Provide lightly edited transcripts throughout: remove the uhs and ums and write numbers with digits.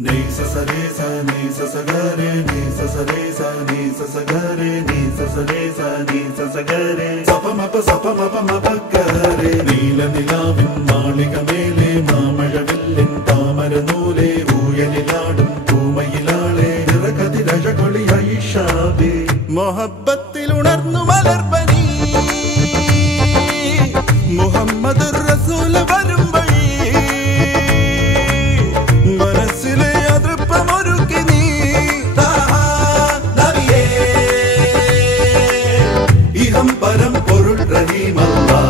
Ni sa sa re sa ni sa sa ga re ni sa sa re sa ni sa sa ga re ni sa sa re sa ni sa sa ga re sa pa ma pa ga re നീല നിലാവിൻ മാളികമേലെ മാമഴവില്ലിൻ താമരനൂലെ ഊയലിലാടും പൂമയിലാളെ നിറകതിരഴകൊളിയായി ഷാബി മൊഹബ്ബത്തിൽ ഉണർന്നു മലർപനി മുഹമ്മദ് റസൂൽ വരും വഴി മനസ്സിലെ അതൃപ്പമൊരുക്കി നീ നബിയേ ഇഹം പരം പൊരുൾ റഹീമല്ലാ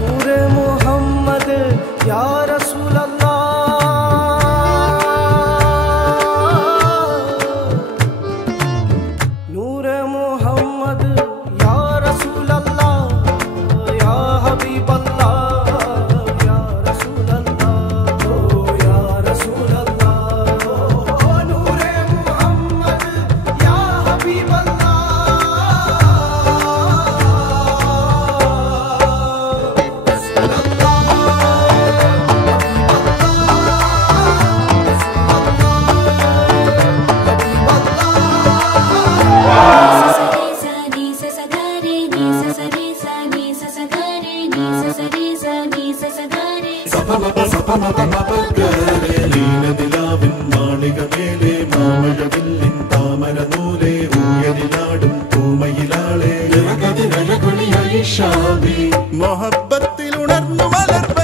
नूरे मोहम्मद या रसूल अल्लाह नूरे मोहम्मद या रसूल अल्लाह या हबीब अल्लाह या रसूल अल्लाह ओ या रसूल अल्लाह नूरे मोहम्मद या हबीब अल्लाह നീലനിലാവിൻ മാളികമേലെ മാമഴവില്ലിൻ താമരനൂലെ ഊയലിലാടും പൂമയിലാളെ നിറകതിരഴകൊളിയായി ഷാബി മൊഹബ്ബത്തിൽ ഉണർന്നു മലർപനി